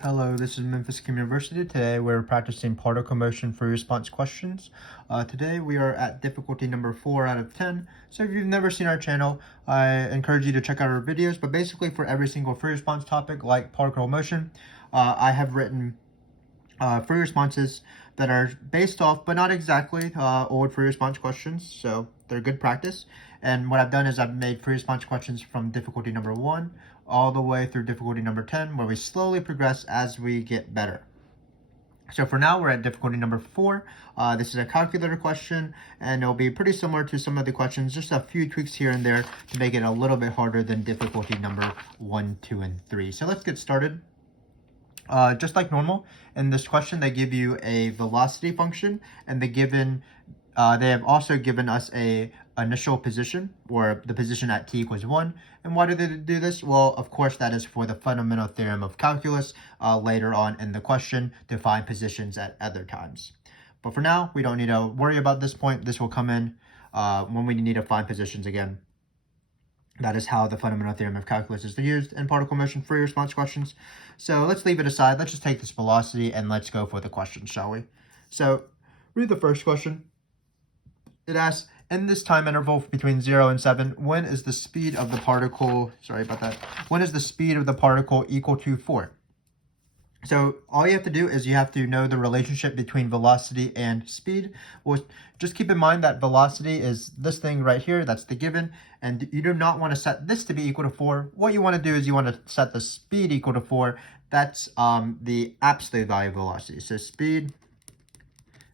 Hello, this is Memphis Communiversity. Today we're practicing particle motion free response questions. Today we are at difficulty number 4 out of 10. So if you've never seen our channel, I encourage you to check out our videos. But basically for every single free response topic like particle motion, I have written free responses that are based off, but not exactly, old free response questions. So they're good practice. And what I've done is I've made free response questions from difficulty number 1 all the way through difficulty number 10, where we slowly progress as we get better. So for now, we're at difficulty number 4. This is a calculator question, and it'll be pretty similar to some of the questions, just a few tweaks here and there to make it a little bit harder than difficulty number 1, 2, and 3. So let's get started. Just like normal, in this question, they give you a velocity function, and they have also given us a initial position, or the position at t equals 1. And why do they do this? Well, of course, that is for the fundamental theorem of calculus later on in the question to find positions at other times. But for now, we don't need to worry about this point. This will come in when we need to find positions again. That is how the fundamental theorem of calculus is used in particle motion free response questions. So let's leave it aside. Let's just take this velocity and let's go for the question, shall we? So read the first question. It asks, in this time interval between 0 and 7, when is the speed of the particle, when is the speed of the particle equal to 4? So all you have to do is you have to know the relationship between velocity and speed. Well, just keep in mind that velocity is this thing right here, that's the given, and you do not want to set this to be equal to 4. What you want to do is you want to set the speed equal to 4. That's the absolute value of velocity. So speed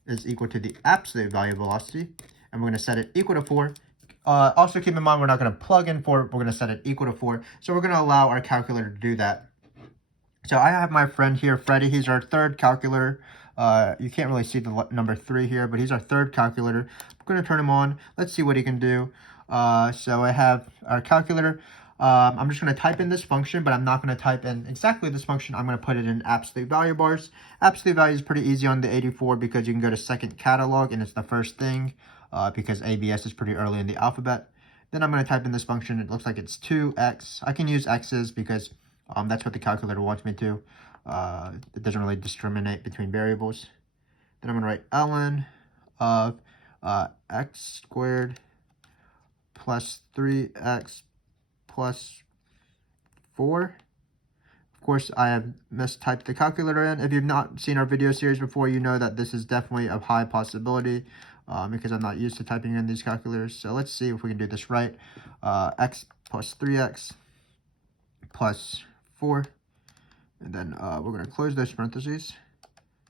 is equal to the absolute value of velocity, and we're going to set it equal to 4. Also keep in mind we're not going to plug in 4, we're going to set it equal to 4. So we're going to allow our calculator to do that. So I have my friend here, Freddie. He's our third calculator. You can't really see the number 3 here, but he's our third calculator. I'm going to turn him on. Let's see what he can do. So I have our calculator. I'm just going to type in this function, but I'm not going to type in exactly this function. I'm going to put it in absolute value bars. Absolute value is pretty easy on the 84 because you can go to second catalog, and it's the first thing because ABS is pretty early in the alphabet. Then I'm going to type in this function. It looks like it's 2x. I can use x's because that's what the calculator wants me to. It doesn't really discriminate between variables. Then I'm going to write ln of x squared plus 3x plus 4. Of course, I have mistyped the calculator in. If you've not seen our video series before, you know that this is definitely a high possibility because I'm not used to typing in these calculators. So let's see if we can do this right. X plus 3x plus 4, and then we're going to close those parentheses.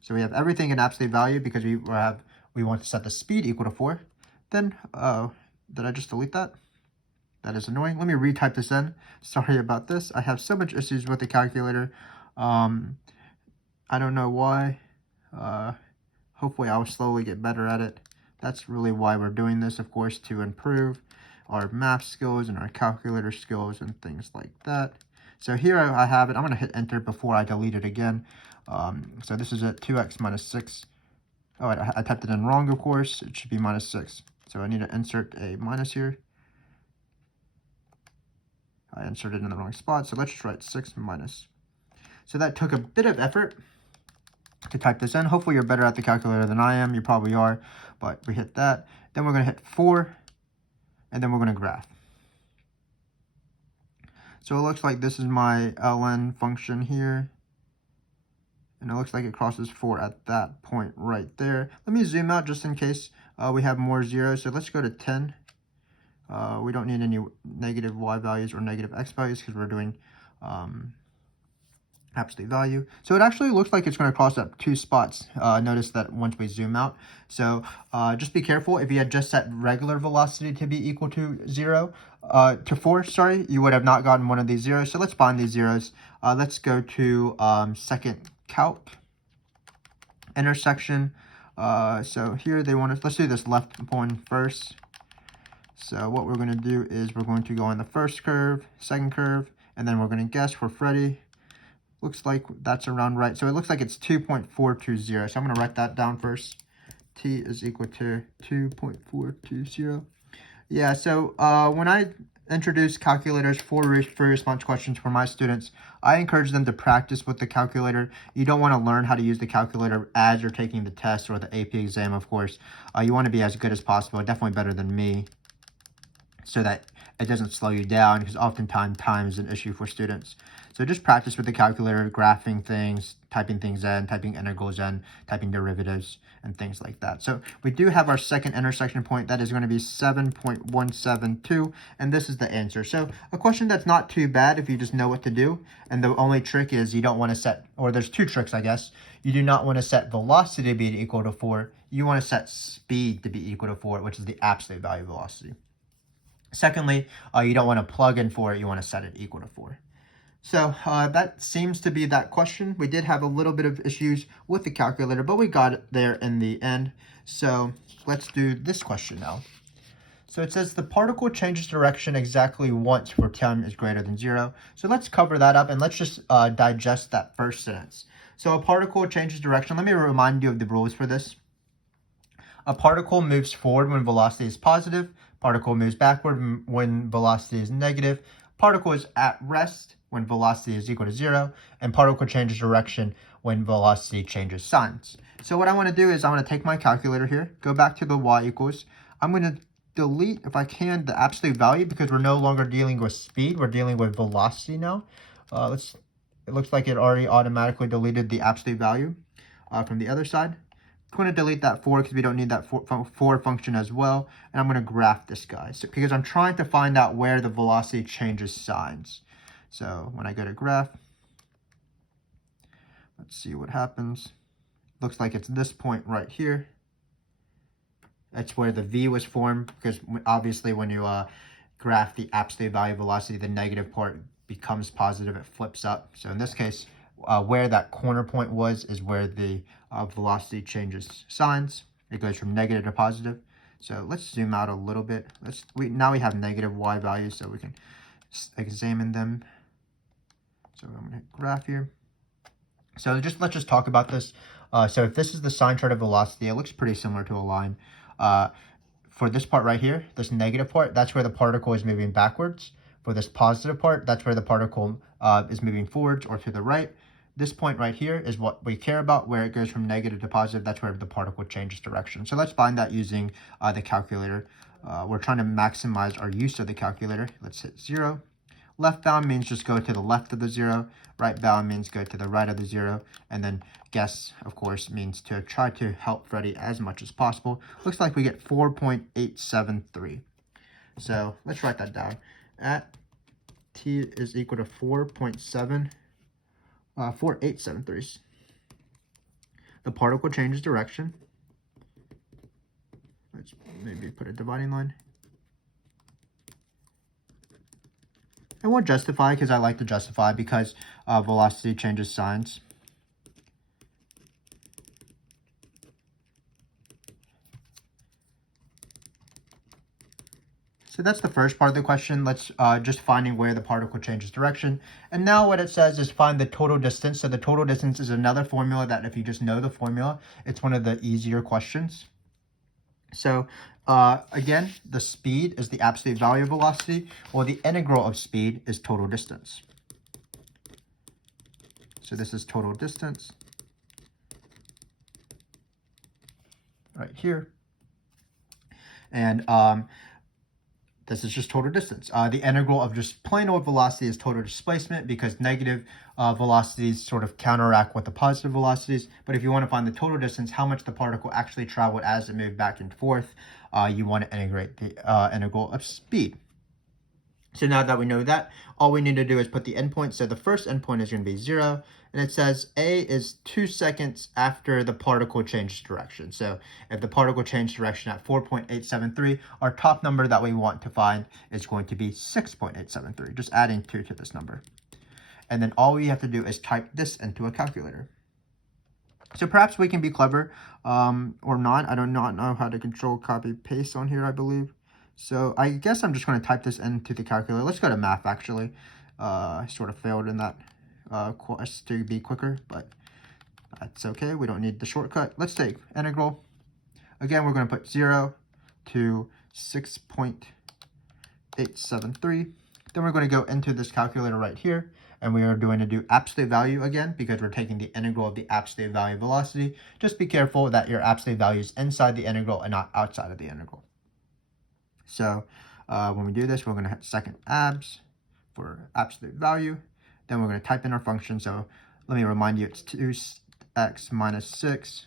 So we have everything in absolute value because we want to set the speed equal to 4. Then did I just delete that? That is annoying. Let me retype this in. Sorry about this. I have so much issues with the calculator. I don't know why. Hopefully I'll slowly get better at it. That's really why we're doing this, of course, to improve our math skills and our calculator skills and things like that. So here I have it. I'm going to hit enter before I delete it again. So this is it, 2x minus 6. Oh, I typed it in wrong, of course. It should be minus 6. So I need to insert a minus here. I inserted it in the wrong spot, so let's just write 6 minus. So that took a bit of effort to type this in. Hopefully you're better at the calculator than I am. You probably are, but we hit that. Then we're going to hit 4, and then we're going to graph. So it looks like this is my ln function here. And it looks like it crosses 4 at that point right there. Let me zoom out just in case we have more zeros. So let's go to 10. We don't need any negative y values or negative x values because we're doing absolute value. So it actually looks like it's going to cross up 2 spots. Notice that once we zoom out. So just be careful. If you had just set regular velocity to be equal to 4, you would have not gotten one of these zeros. So let's find these zeros. Let's go to second calc, intersection. So here they want us, let's do this left one first. So what we're going to do is we're going to go on the first curve, second curve, and then we're going to guess for Freddie. Looks like that's around right. So it looks like it's 2.420. So I'm going to write that down first. T is equal to 2.420. Yeah, so when I introduce calculators for response questions for my students. I encourage them to practice with the calculator. You don't want to learn how to use the calculator as you're taking the test or the AP exam, of course. You want to be as good as possible, definitely better than me, so that it doesn't slow you down, because oftentimes time is an issue for students. So just practice with the calculator, graphing things, typing things in, typing integrals in, typing derivatives, and things like that. So we do have our second intersection point. That is going to be 7.172, and this is the answer. So a question that's not too bad if you just know what to do. And the only trick is you don't want to set, or there's two tricks, I guess. You do not want to set velocity to be equal to 4. You want to set speed to be equal to 4, which is the absolute value of velocity. Secondly, you don't want to plug in 4, you want to set it equal to 4. So that seems to be that question. We did have a little bit of issues with the calculator, but we got it there in the end. So let's do this question now. So it says the particle changes direction exactly once for time is greater than 0. So let's cover that up, and let's just digest that first sentence. So a particle changes direction. Let me remind you of the rules for this. A particle moves forward when velocity is positive. Particle moves backward when velocity is negative. Particle is at rest when velocity is equal to 0. And particle changes direction when velocity changes signs. So what I want to do is I want to take my calculator here, go back to the y equals. I'm going to delete, if I can, the absolute value, because we're no longer dealing with speed. We're dealing with velocity now. It looks like it already automatically deleted the absolute value from the other side. I'm going to delete that 4 because we don't need that 4 function as well. And I'm going to graph this guy, because I'm trying to find out where the velocity changes signs. So when I go to graph, let's see what happens. Looks like it's this point right here. That's where the V was formed, because obviously when you graph the absolute value of velocity, the negative part becomes positive, it flips up. So in this case, where that corner point was is where the velocity changes signs. It goes from negative to positive. So let's zoom out a little bit. Now we have negative y values, so we can examine them. So I'm going to hit graph here. So let's just talk about this. So if this is the sign chart of velocity, it looks pretty similar to a line. For this part right here, this negative part, that's where the particle is moving backwards. For this positive part, that's where the particle is moving forwards or to the right. This point right here is what we care about, where it goes from negative to positive. That's where the particle changes direction. So let's find that using the calculator. We're trying to maximize our use of the calculator. Let's hit 0. Left bound means just go to the left of the 0. Right bound means go to the right of the 0. And then guess, of course, means to try to help Freddie as much as possible. Looks like we get 4.873. So let's write that down. At t is equal to 4.873. The particle changes direction. Let's maybe put a dividing line. I won't justify, because I like to justify, because velocity changes signs. So that's the first part of the question. Let's just finding where the particle changes direction. And now what it says is find the total distance. So the total distance is another formula that if you just know the formula, it's one of the easier questions. So again, the speed is the absolute value of velocity, or the integral of speed is total distance. So this is total distance right here. And this is just total distance. The integral of just plain old velocity is total displacement, because negative velocities sort of counteract with the positive velocities. But if you want to find the total distance, how much the particle actually traveled as it moved back and forth, you want to integrate the integral of speed. So now that we know that, all we need to do is put the endpoint. So the first endpoint is going to be 0. And it says A is 2 seconds after the particle changes direction. So if the particle changed direction at 4.873, our top number that we want to find is going to be 6.873, just adding 2 to this number. And then all we have to do is type this into a calculator. So perhaps we can be clever or not. I do not know how to control copy paste on here, I believe. So I guess I'm just going to type this into the calculator. Let's go to math, actually. I sort of failed in that quest to be quicker, but that's okay. We don't need the shortcut. Let's take integral. Again, we're going to put 0 to 6.873 0.873. Then we're going to go into this calculator right here, and we are going to do absolute value again because we're taking the integral of the absolute value of velocity. Just be careful that your absolute value is inside the integral and not outside of the integral. So when we do this, we're going to hit second abs for absolute value. Then we're going to type in our function. So let me remind you, it's 2x minus 6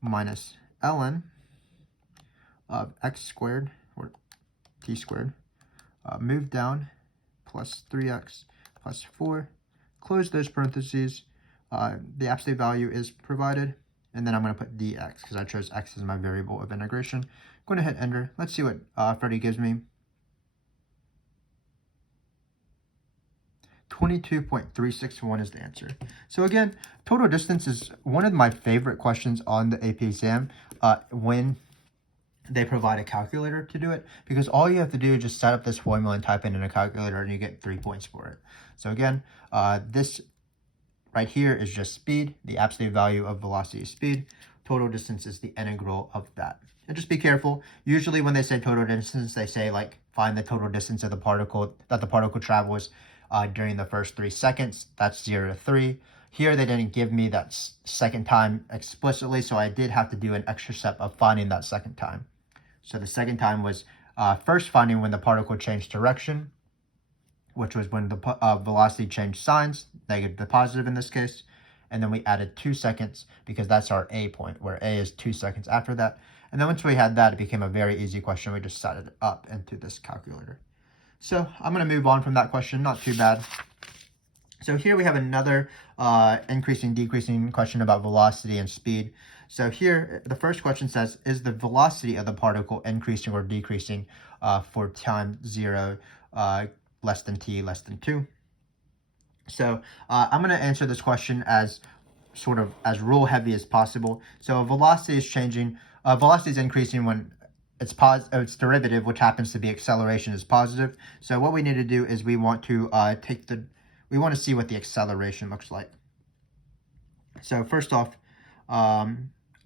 minus ln of x squared, or t squared, move down, plus 3x plus 4, close those parentheses. The absolute value is provided, and then I'm going to put dx because I chose x as my variable of integration. I'm going to hit enter. Let's see what Freddie gives me. 22.361 is the answer. So again, total distance is one of my favorite questions on the AP exam when they provide a calculator to do it, because all you have to do is just set up this formula and type it in a calculator and you get 3 points for it. So again, this right here is just speed. The absolute value of velocity is speed. Total distance is the integral of that. And just be careful. Usually when they say total distance, they say like find the total distance of the particle that the particle travels during the first 3 seconds. That's 0 to 3. Here they didn't give me that second time explicitly, so I did have to do an extra step of finding that second time. So the second time was first finding when the particle changed direction, which was when the velocity changed signs, negative to positive in this case. And then we added 2 seconds because that's our A point, where A is 2 seconds after that. And then once we had that, it became a very easy question. We just set it up into this calculator. So I'm going to move on from that question. Not too bad. So here we have another increasing, decreasing question about velocity and speed. So here, the first question says, is the velocity of the particle increasing or decreasing for time 0 less than t less than 2? So I'm going to answer this question as sort of as rule heavy as possible. So velocity is changing, velocity is increasing when its derivative, which happens to be acceleration, is positive. So what we need to do is we want to we want to see what the acceleration looks like. So first off, I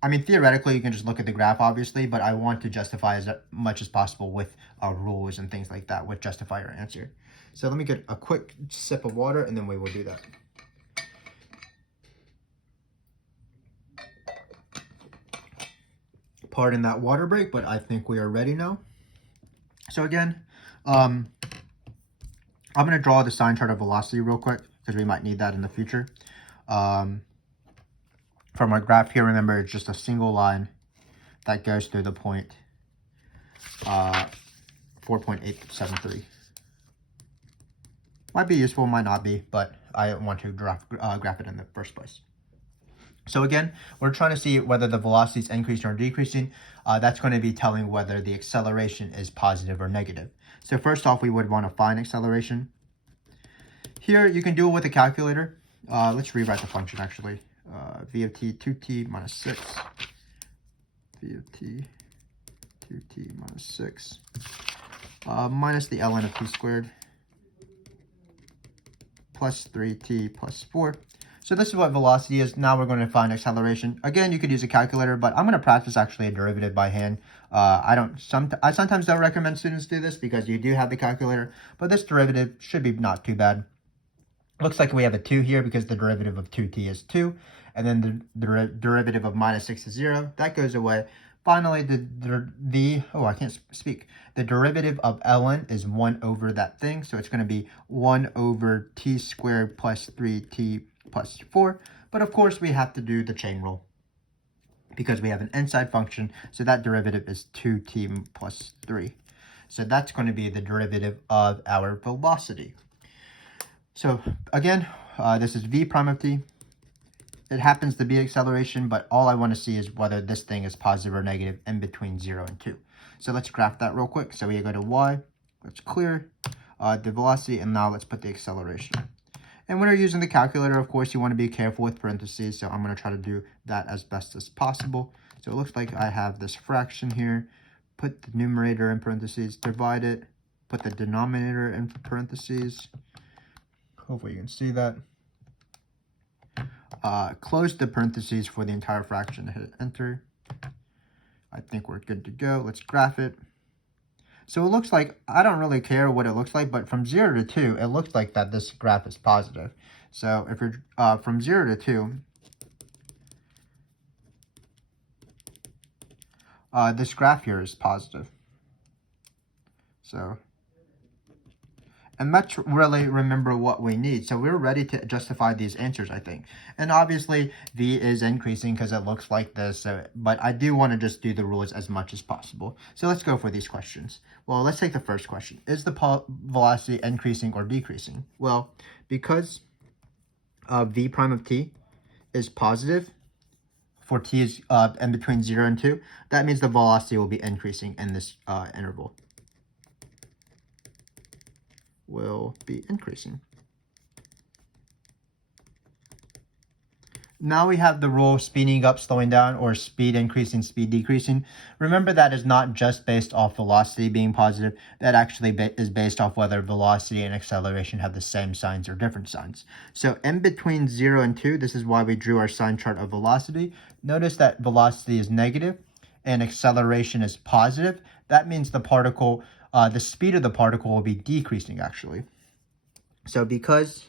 mean, theoretically, you can just look at the graph, obviously, but I want to justify as much as possible with rules and things like that, which justify your answer. So let me get a quick sip of water, and then we will do that. Pardon that water break, but I think we are ready now. So again, I'm going to draw the sign chart of velocity real quick, because we might need that in the future. From our graph here, remember, it's just a single line that goes through the point 4.873. Might be useful, might not be, but I want to graph it in the first place. So again, we're trying to see whether the velocity is increasing or decreasing. That's going to be telling whether the acceleration is positive or negative. So first off, we would want to find acceleration. Here, you can do it with a calculator. Let's rewrite the function, actually. V of t, 2t minus 6. V of t, 2t minus 6. Minus the ln of t squared. Plus 3t plus 4. So this is what velocity is. Now we're going to find acceleration. Again, you could use a calculator, but I'm going to practice actually a derivative by hand. I sometimes don't recommend students do this because you do have the calculator, but this derivative should be not too bad. Looks like we have a 2 here because the derivative of 2t is 2, and then the derivative of minus 6 is 0. That goes away. Finally, I can't speak. The derivative of ln is 1 over that thing, so it's going to be 1 over t squared plus 3t plus 4. But of course, we have to do the chain rule because we have an inside function, so that derivative is 2t plus 3. So that's going to be the derivative of our velocity. So again, this is v prime of t. It happens to be acceleration, but all I want to see is whether this thing is positive or negative in between 0 and 2. So let's graph that real quick. So we go to y, let's clear the velocity, and now let's put the acceleration. And when you're using the calculator, of course, you want to be careful with parentheses, so I'm going to try to do that as best as possible. So it looks like I have this fraction here, put the numerator in parentheses, divide it, put the denominator in parentheses. Hopefully you can see that. Close the parentheses for the entire fraction, hit enter. I think we're good to go. Let's graph it. So it looks like, I don't really care what it looks like, but from 0 to 2, it looks like that this graph is positive. So if you're from 0 to 2, this graph here is positive. So, and let's really remember what we need. So we're ready to justify these answers, I think. And obviously, V is increasing because it looks like this. So, but I do want to just do the rules as much as possible. So let's go for these questions. Well, let's take the first question. Is the velocity increasing or decreasing? Well, because V prime of t is positive for t is in between 0 and 2, that means the velocity will be increasing in this interval. Will be increasing. Now we have the rule speeding up, slowing down, or speed increasing, speed decreasing. Remember that is not just based off velocity being positive. That actually is based off whether velocity and acceleration have the same signs or different signs. So in between 0 and 2, this is why we drew our sign chart of velocity. Notice that velocity is negative and acceleration is positive. That means the particle, the speed of the particle will be decreasing actually. So because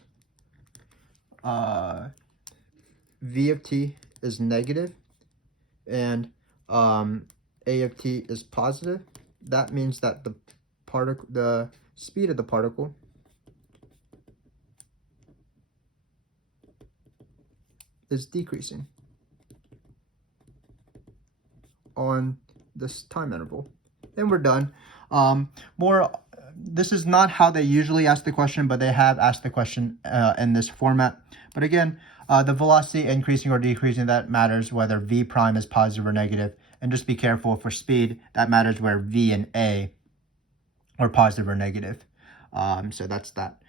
V of t is negative and A of t is positive, that means that the speed of the particle is decreasing on this time interval. And we're done. This is not how they usually ask the question, but they have asked the question in this format. But again, the velocity increasing or decreasing, that matters whether V prime is positive or negative. And just be careful for speed, that matters where V and A are positive or negative. So that's that.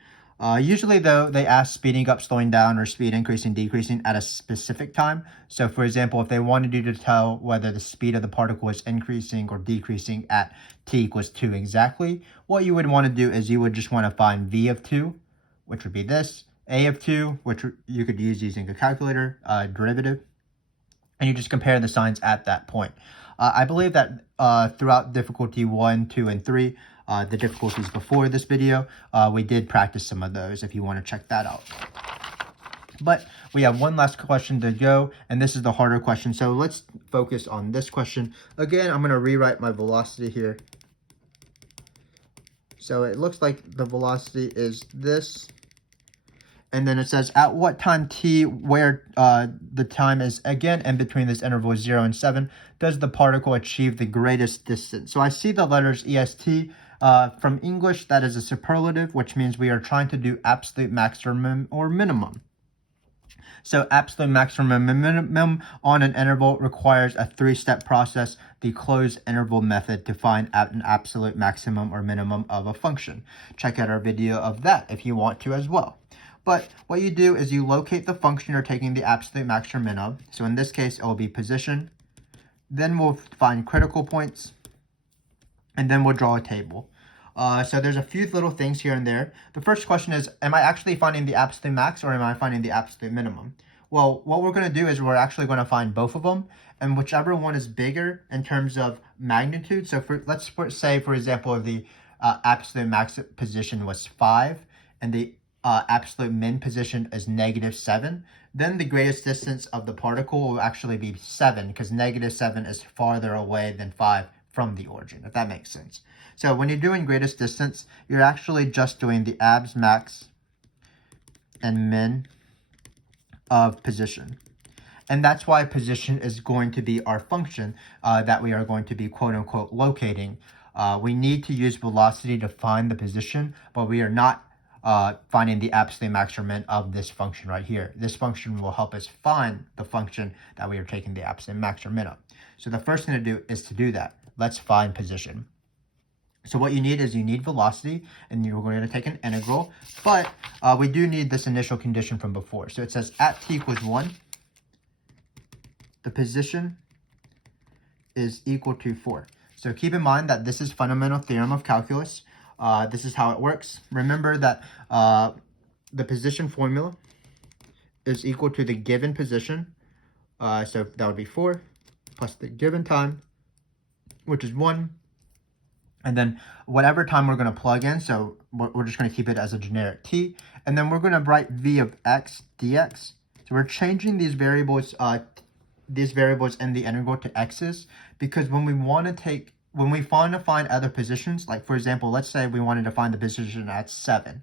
Usually, though, they ask speeding up, slowing down, or speed increasing, decreasing at a specific time. So, for example, if they wanted you to tell whether the speed of the particle is increasing or decreasing at t equals 2 exactly, what you would want to do is you would just want to find v of 2, which would be this, a of 2, which you could use using a calculator, derivative, and you just compare the signs at that point. I believe that throughout difficulty 1, 2, and 3, the difficulties before this video, we did practice some of those if you want to check that out. But we have one last question to go, and this is the harder question. So let's focus on this question. Again, I'm going to rewrite my velocity here. So it looks like the velocity is this. And then it says, at what time t, where the time is, again, in between this interval 0 and 7, does the particle achieve the greatest distance? So I see the letters EST. From English, that is a superlative, which means we are trying to do absolute maximum or minimum. So absolute maximum and minimum on an interval requires a 3-step process, the closed interval method, to find an absolute maximum or minimum of a function. Check out our video of that if you want to as well. But what you do is you locate the function you're taking the absolute max or min of. So in this case, it will be position. Then we'll find critical points. And then we'll draw a table. So there's a few little things here and there. The first question is, am I actually finding the absolute max or am I finding the absolute minimum? Well, what we're going to do is we're actually going to find both of them. And whichever one is bigger in terms of magnitude. So let's say, for example, the absolute max position was 5 and the absolute min position is -7, then the greatest distance of the particle will actually be 7, because -7 is farther away than 5 from the origin, if that makes sense. So when you're doing greatest distance, you're actually just doing the abs max and min of position. And that's why position is going to be our function that we are going to be quote-unquote locating. We need to use velocity to find the position, but we are not finding the absolute max or min of this function right here. This function will help us find the function that we are taking the absolute max or min of. So the first thing to do is to do that. Let's find position. So what you need is you need velocity, and you're going to take an integral, but we do need this initial condition from before. So it says at t equals 1, the position is equal to 4. So keep in mind that this is fundamental theorem of calculus. This is how it works. Remember that the position formula is equal to the given position. So that would be 4 plus the given time, which is 1, And then whatever time we're going to plug in, so we're just going to keep it as a generic t. And then we're going to write v of x dx. So we're changing these variables in the integral to x's, because when we want to find other positions, like for example, let's say we wanted to find the position at 7,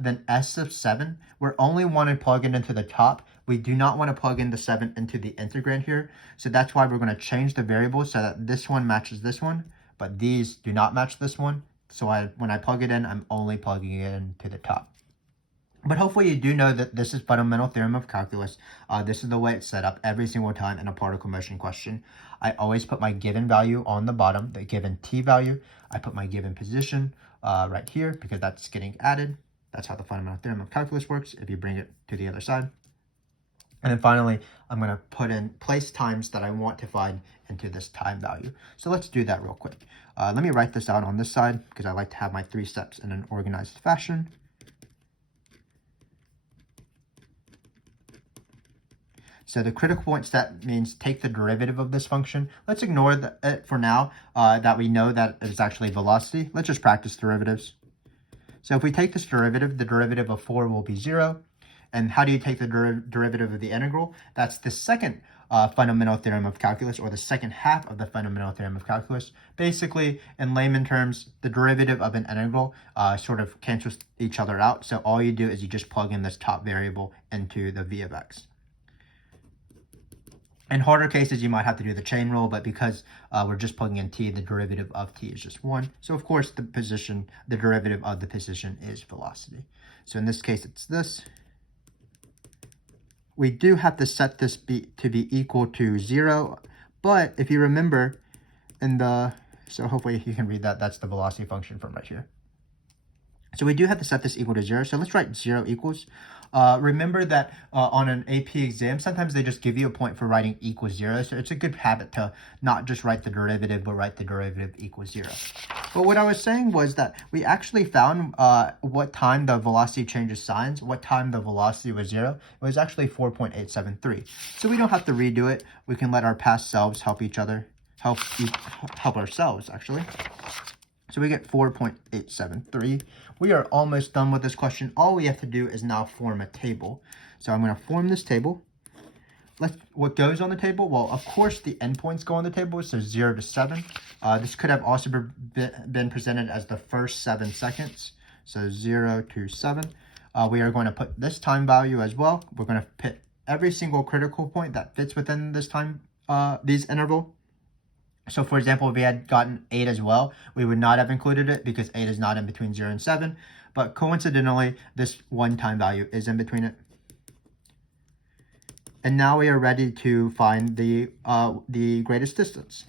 then s of 7, we're only want to plug it into the top. We do not want to plug in the 7 into the integrand here. So that's why we're going to change the variables so that this one matches this one, but these do not match this one. So when I plug it in, I'm only plugging it into the top. But hopefully you do know that this is fundamental theorem of calculus. This is the way it's set up every single time in a particle motion question. I always put my given value on the bottom, the given t value. I put my given position right here because that's getting added. That's how the fundamental theorem of calculus works if you bring it to the other side. And then finally, I'm going to put in place times that I want to find into this time value. So let's do that real quick. Let me write this out on this side because I like to have my 3 steps in an organized fashion. So the critical point step means take the derivative of this function. Let's ignore it for now that we know that it's actually velocity. Let's just practice derivatives. So if we take this derivative, the derivative of 4 will be 0. And how do you take the derivative of the integral? That's the second fundamental theorem of calculus, or the second half of the fundamental theorem of calculus. Basically, in layman terms, the derivative of an integral sort of cancels each other out. So all you do is you just plug in this top variable into the v of x. In harder cases, you might have to do the chain rule, but because we're just plugging in t, the derivative of t is just 1. So of course, the derivative of the position is velocity. So in this case, it's this. We do have to set this to be equal to 0, but if you remember so hopefully you can read that, that's the velocity function from right here. So we do have to set this equal to 0. So let's write 0 equals. Remember that on an AP exam, sometimes they just give you a point for writing equals 0. So it's a good habit to not just write the derivative, but write the derivative equals 0. But what I was saying was that we actually found what time the velocity changes signs, what time the velocity was 0. It was actually 4.873. So we don't have to redo it. We can let our past selves help each other, help ourselves actually. So we get 4.873. We are almost done with this question. All we have to do is now form a table. So I'm going to form this table. What goes on the table? Well, of course, the endpoints go on the table, so 0 to 7. This could have also been presented as the first 7 seconds. So 0 to 7. We are going to put this time value as well. We're going to put every single critical point that fits within this time, these interval. So for example, if we had gotten 8 as well, we would not have included it because 8 is not in between 0 and 7. But coincidentally, this one time value is in between it. And now we are ready to find the greatest distance.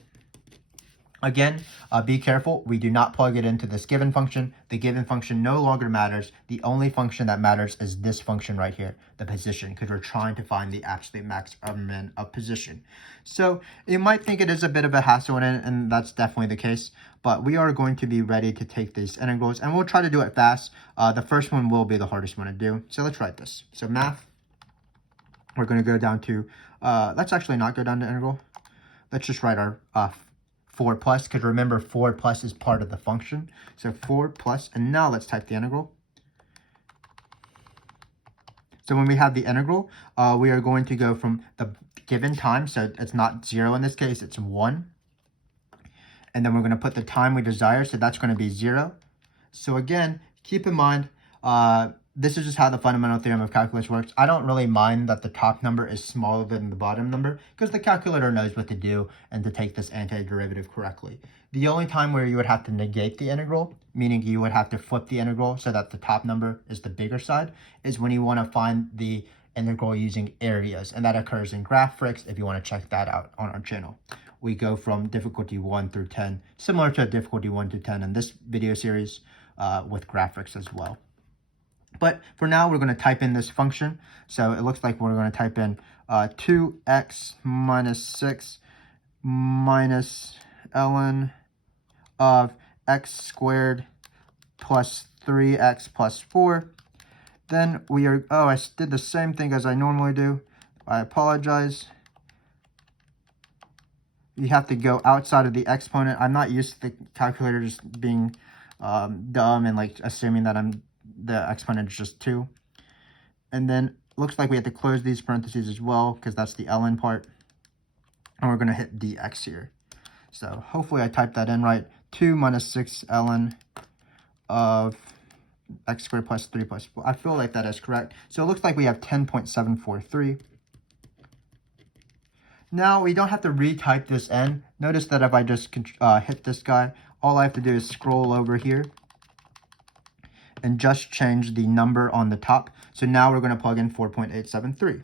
Again, be careful. We do not plug it into this given function. The given function no longer matters. The only function that matters is this function right here, the position, because we're trying to find the absolute maximum of position. So you might think it is a bit of a hassle, and that's definitely the case. But we are going to be ready to take these integrals, and we'll try to do it fast. The first one will be the hardest one to do. So let's write this. So math, we're going to go down to, let's actually not go down to integral. Let's just write our 4 plus, because remember 4 plus is part of the function. So 4 plus, and now let's type the integral. So when we have the integral, we are going to go from the given time, so it's not 0 in this case, it's 1. And then we're going to put the time we desire, so that's going to be 0. So again, keep in mind, this is just how the fundamental theorem of calculus works. I don't really mind that the top number is smaller than the bottom number because the calculator knows what to do and to take this antiderivative correctly. The only time where you would have to negate the integral, meaning you would have to flip the integral so that the top number is the bigger side, is when you want to find the integral using areas, and that occurs in graphics if you want to check that out on our channel. We go from difficulty 1 through 10, similar to difficulty 1 to 10 in this video series with graphics as well. But for now, we're going to type in this function. So it looks like we're going to type in 2x minus 6 minus ln of x squared plus 3x plus 4. Then we are, I did the same thing as I normally do. I apologize. you have to go outside of the exponent. I'm not used to the calculator just being dumb and like assuming that the exponent is just 2. And then looks like we have to close these parentheses as well because that's the ln part. And we're going to hit dx here. So hopefully I typed that in right. 2 minus 6 ln of x squared plus 3 plus 4. I feel like that is correct. So it looks like we have 10.743. Now we don't have to retype this in. Notice that if I just hit this guy, all I have to do is scroll over here and just change the number on the top. So now we're going to plug in 4.873.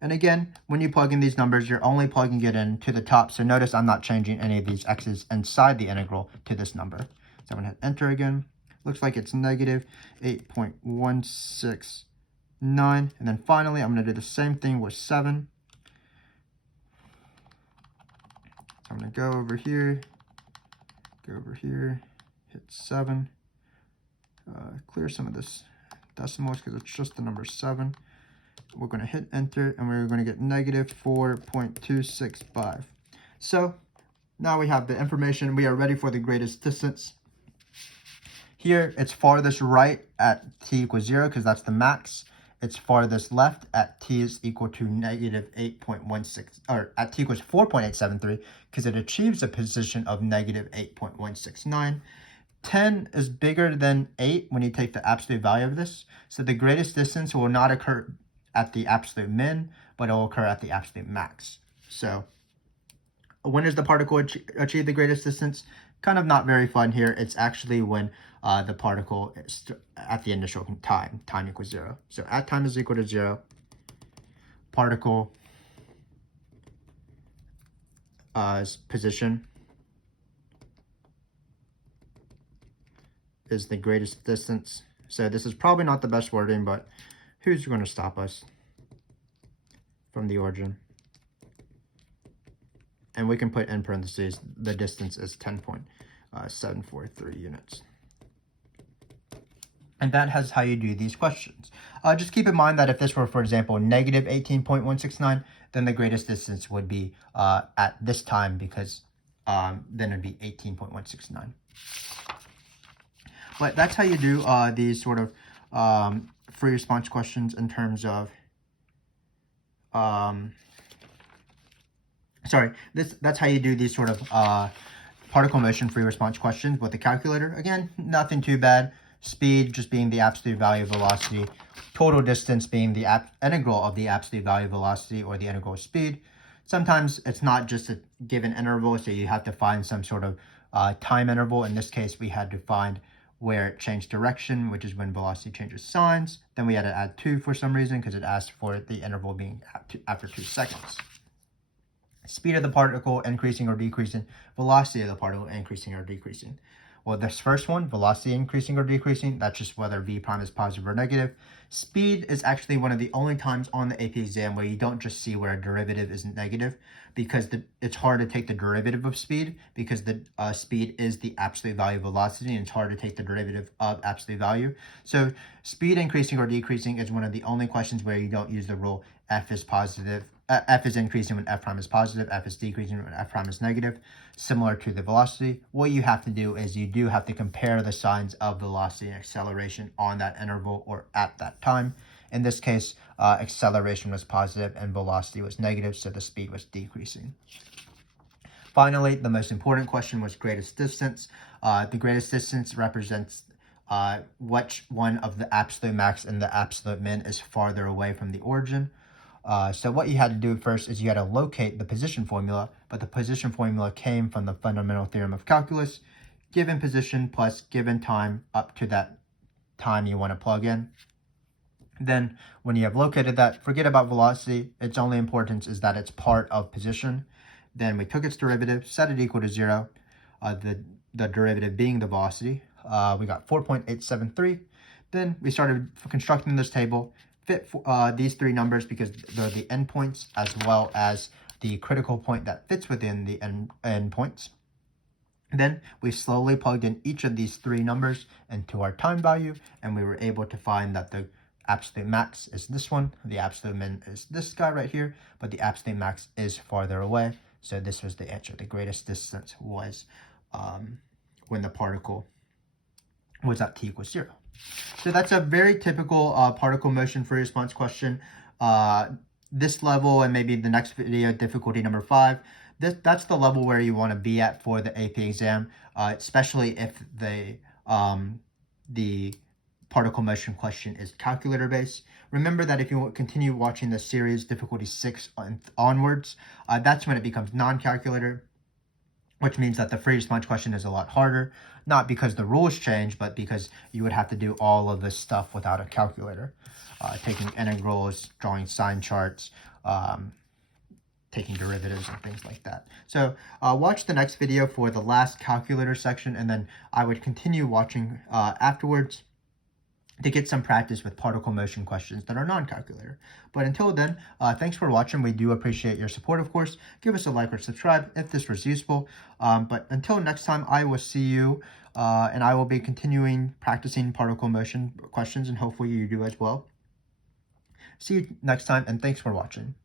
And again, when you plug in these numbers, you're only plugging it in to the top. So notice I'm not changing any of these x's inside the integral to this number. So I'm going to hit enter again. Looks like it's negative 8.169. And then finally, I'm going to do the same thing with 7. So I'm going to go over here, hit 7. Clear some of this decimals because it's just the number 7. We're going to hit enter and we're going to get negative 4.265. So now we have the information. We are ready for the greatest distance. Here it's farthest right at t equals 0 because that's the max. It's farthest left at t is equal to negative 8.16, or at t equals 4.873 because it achieves a position of negative 8.169. 10 is bigger than 8 when you take the absolute value of this. So the greatest distance will not occur at the absolute min, but it will occur at the absolute max. So when does the particle achieve the greatest distance? Kind of not very fun here. It's actually when the particle is at the initial time equals 0. So at time is equal to 0, particle position is the greatest distance. So this is probably not the best wording, but who's going to stop us from the origin? And we can put in parentheses, the distance is 10.743 units. And that is how you do these questions. Just keep in mind that if this were, for example, negative 18.169, then the greatest distance would be at this time because then it'd be 18.169. But that's how you do these sort of free response questions in terms of, that's how you do these sort of particle motion free response questions with the calculator. Again, nothing too bad. Speed just being the absolute value of velocity. Total distance being the integral of the absolute value of velocity or the integral of speed. Sometimes it's not just a given interval, so you have to find some sort of time interval. In this case, we had to find where it changed direction, which is when velocity changes signs. Then we had to add 2 for some reason because it asked for the interval being after 2 seconds. Speed of the particle increasing or decreasing, velocity of the particle increasing or decreasing. Well, this first one, velocity increasing or decreasing, that's just whether v prime is positive or negative. Speed is actually one of the only times on the AP exam where you don't just see where a derivative is negative, because it's hard to take the derivative of speed because the speed is the absolute value of velocity, and it's hard to take the derivative of absolute value. So speed increasing or decreasing is one of the only questions where you don't use the rule f is positive. F is increasing when f prime is positive, f is decreasing when f prime is negative, similar to the velocity. What you have to do is you do have to compare the signs of velocity and acceleration on that interval or at that time. In this case, acceleration was positive and velocity was negative, so the speed was decreasing. Finally, the most important question was greatest distance. The greatest distance represents which one of the absolute max and the absolute min is farther away from the origin. So what you had to do first is you had to locate the position formula, but the position formula came from the Fundamental Theorem of Calculus, given position plus given time up to that time you want to plug in. Then when you have located that, forget about velocity. Its only importance is that it's part of position. Then we took its derivative, set it equal to 0, the derivative being the velocity. We got 4.873. Then we started constructing this table, fit these 3 numbers because they're the endpoints as well as the critical point that fits within the endpoints. Then we slowly plugged in each of these 3 numbers into our time value, and we were able to find that the absolute max is this one, the absolute min is this guy right here, but the absolute max is farther away. So this was the answer. The greatest distance was when the particle was at t equals 0. So that's a very typical particle motion free response question. This level and maybe the next video, difficulty number 5, that's the level where you want to be at for the AP exam, especially if the particle motion question is calculator based. Remember that if you continue watching the series, difficulty 6 onwards, that's when it becomes non-calculator, which means that the free response question is a lot harder, not because the rules change, but because you would have to do all of this stuff without a calculator, taking integrals, drawing sign charts, taking derivatives and things like that. So watch the next video for the last calculator section, and then I would continue watching afterwards to get some practice with particle motion questions that are non-calculator. But until then, thanks for watching. We do appreciate your support, of course. Give us a like or subscribe if this was useful. But until next time, I will see you, and I will be continuing practicing particle motion questions, and hopefully you do as well. See you next time, and thanks for watching.